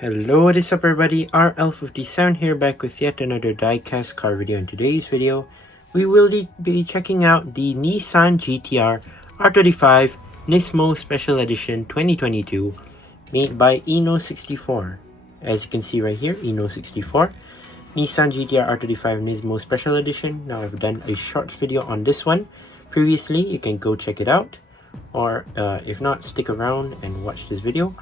Hello, what is up everybody, RL57 here, back with yet another diecast car video. In today's video, we will be checking out the Nissan GTR R35 Nismo Special Edition 2022 made by Inno64. As you can see right here, Inno64, Nissan GTR R35 Nismo Special Edition. Now I've done a short video on this one previously, you can go check it out, or if not, stick around and watch this video.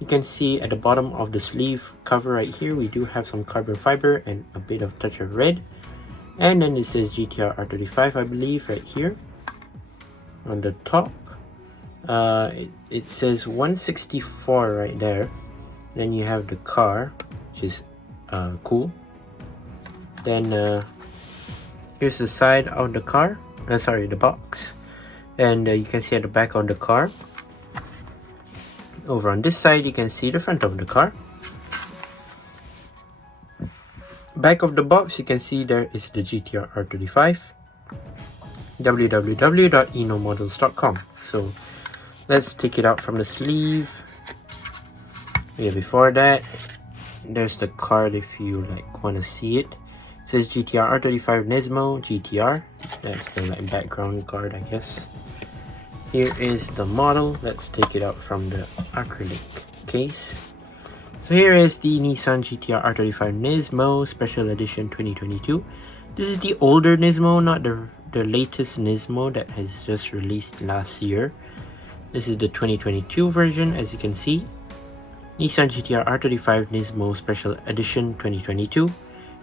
You can see at the bottom of the sleeve cover right here, we do have some carbon fiber and a bit of touch of red. And then it says GTR R35, I believe, right here on the top. It says 164 right there. Then you have the car, which is cool. Then here's the side of the car, sorry, the box. And you can see at the back of the car. Over on this side, you can see the front of the car. Back of the box, you can see there is the GTR R35. www.INNO64.com. So let's take it out from the sleeve. Yeah, before that, there's the card if you want to see it. It says GTR R35 Nismo GTR. That's the background card, I guess. Here is the model. Let's take it out from the acrylic case. So here is the Nissan GTR R35 Nismo Special Edition 2022. This is the older Nismo, not the latest Nismo that has just released last year. This is the 2022 version, as you can see. Nissan GTR R35 Nismo Special Edition 2022.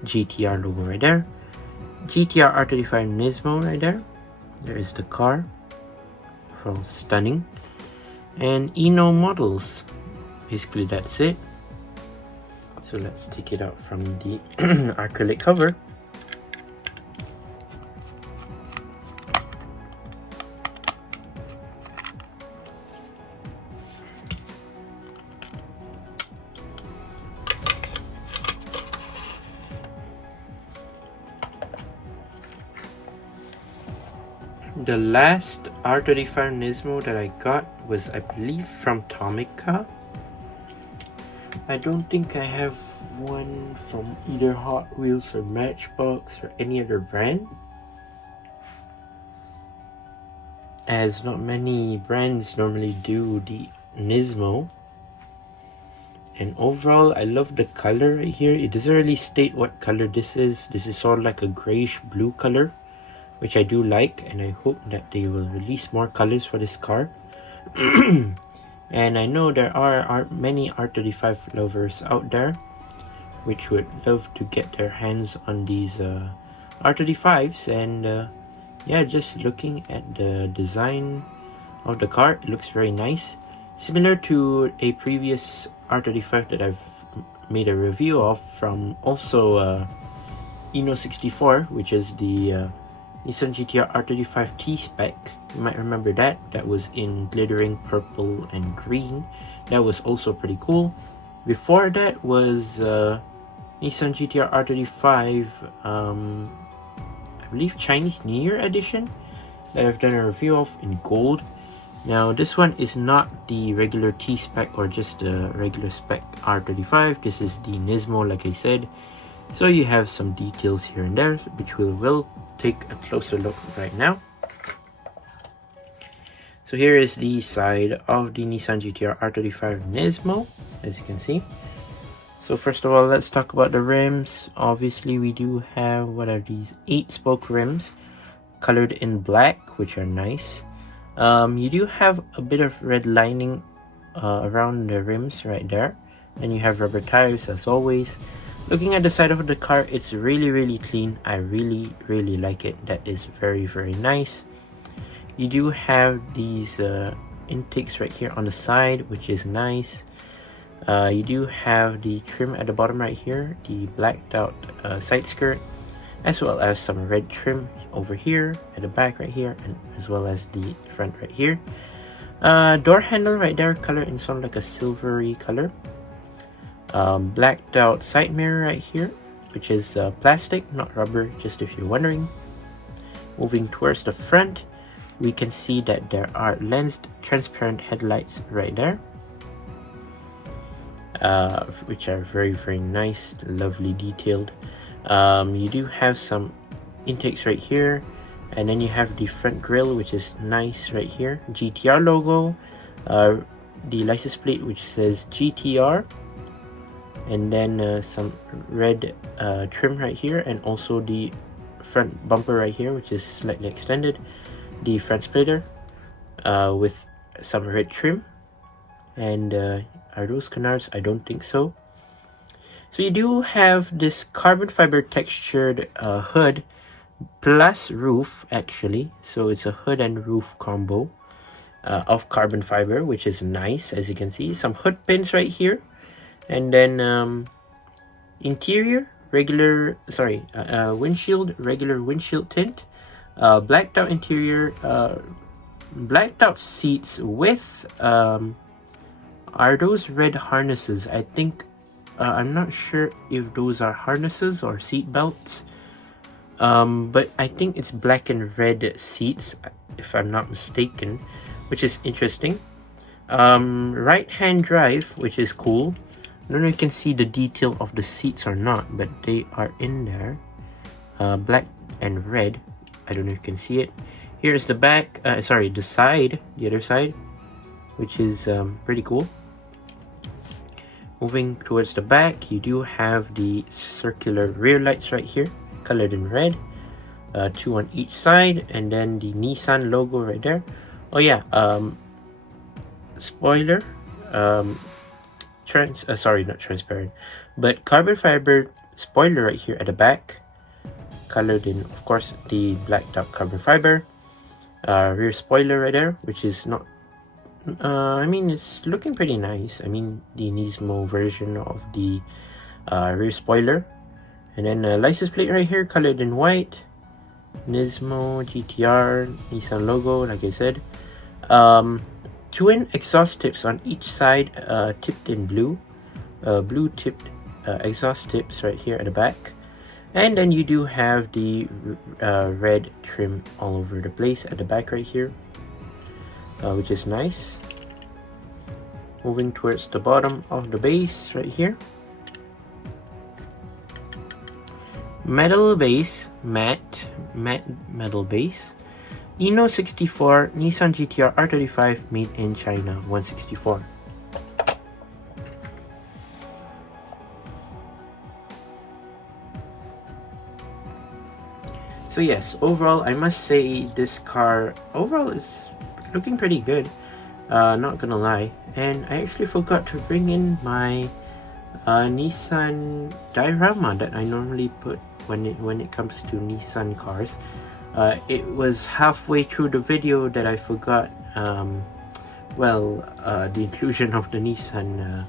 GTR logo right there. GTR R35 Nismo right there. There is the car. Stunning. And Inno models, basically that's it. So let's take it out from the acrylic cover. The last R35 Nismo that I got was, I believe, from Tomica. I don't think I have one from either Hot Wheels or Matchbox or any other brand, as not many brands normally do the Nismo. And overall, I love the color right here. It doesn't really state what color this is. This is sort of like a grayish blue color, which I do like, and I hope that they will release more colors for this car. And I know there are many R35 lovers out there which would love to get their hands on these R35s, and yeah, just looking at the design of the car, it looks very nice, similar to a previous R35 that I've made a review of from also Inno64, which is the Nissan GTR R35 T-Spec. You might remember that. That was in glittering purple and green. That was also pretty cool. Before that was Nissan GTR R35, I believe Chinese New Year edition, that I've done a review of in gold. Now this one is not the regular T-Spec or just the regular spec R35. This is the Nismo, like I said. So you have some details here and there, which we will take a closer look right now. So here is the side of the Nissan GTR R35 Nismo, as you can see. So first of all, let's talk about the rims. Obviously, we do have, what are these, 8-spoke rims colored in black, which are nice. You do have a bit of red lining around the rims right there. And you have rubber tires as always. Looking at the side of the car, it's really clean. I really like it. That is very nice. You do have these intakes right here on the side, which is nice. You do have the trim at the bottom right here, the blacked out side skirt, as well as some red trim over here at the back right here, and as well as the front right here. Door handle right there, colored in sort of like a silvery color. Blacked out side mirror right here, which is plastic, not rubber, just if you're wondering. Moving towards the front, we can see that there are lensed transparent headlights right there. which are very nice, lovely detailed. You do have some intakes right here, and then you have the front grille, which is nice right here, GTR logo, the license plate which says GTR, and then some red trim right here, and also the front bumper right here, which is slightly extended, the front splitter with some red trim. And are those canards? I don't think so. So you do have this carbon fiber textured hood plus roof, actually. So it's a hood and roof combo of carbon fiber, which is nice. As you can see, some hood pins right here, and then interior regular, windshield, regular windshield tint, blacked out interior, blacked out seats with are those red harnesses? I think I'm not sure if those are harnesses or seat belts, but I think it's black and red seats, if I'm not mistaken, which is interesting. Right hand drive, which is cool. I don't know if you can see the detail of the seats or not, but they are in there, black and red. I don't know if you can see it. Here's the back, the side, the other side, which is pretty cool. Moving towards the back, you do have the circular rear lights right here, colored in red, 2 on each side, and then the Nissan logo right there. Oh yeah, spoiler, not transparent, but carbon fiber spoiler right here at the back, colored in, of course, the blacked out carbon fiber. Rear spoiler right there, which is not I mean, it's looking pretty nice. I mean, the Nismo version of the rear spoiler. And then license plate right here, colored in white, Nismo GTR Nissan logo, like I said. Twin exhaust tips on each side, tipped in blue, blue tipped exhaust tips right here at the back. And then you do have the red trim all over the place at the back right here, which is nice. Moving towards the bottom of the base right here. Metal base, matte metal base. Inno64 Nissan GTR R35 made in China, 164. So yes, overall I must say this car overall is looking pretty good, not gonna lie. And I actually forgot to bring in my Nissan diorama that I normally put when it comes to Nissan cars. It was halfway through the video that I forgot the inclusion of the Nissan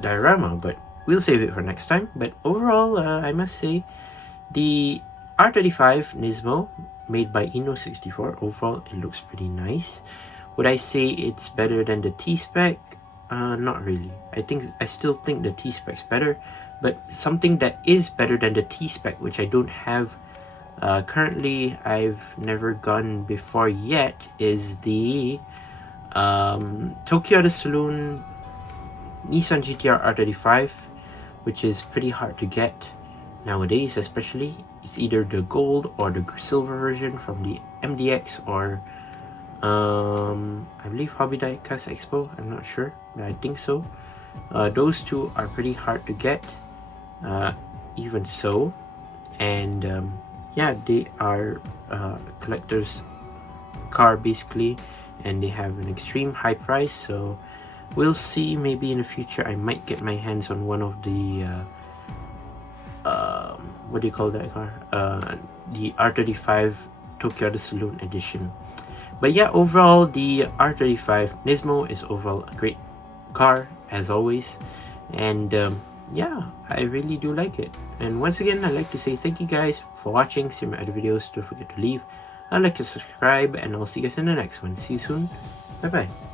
diorama, but we'll save it for next time. But overall, I must say the R35 Nismo made by Inno64, overall it looks pretty nice. Would I say it's better than the T-Spec? Not really. I still think the T-Spec's better, but something that is better than the T-Spec, which I don't have currently, I've never gone before yet, is the Tokyo Saloon Nissan GTR R35, which is pretty hard to get nowadays. Especially it's either the gold or the silver version from the MDX or I believe Hobby Diecast Expo, I'm not sure, but I think so. Those two are pretty hard to get, even so, and yeah, they are collector's car basically, and they have an extreme high price. So we'll see, maybe in the future I might get my hands on one of the what do you call that car, the R35 Tokyo Saloon edition. But yeah, overall the R35 Nismo is overall a great car as always, and yeah, I really do like it. And once again, I'd like to say thank you guys for watching. See my other videos, don't forget to leave a like and subscribe, and I'll see you guys in the next one. See you soon, bye bye.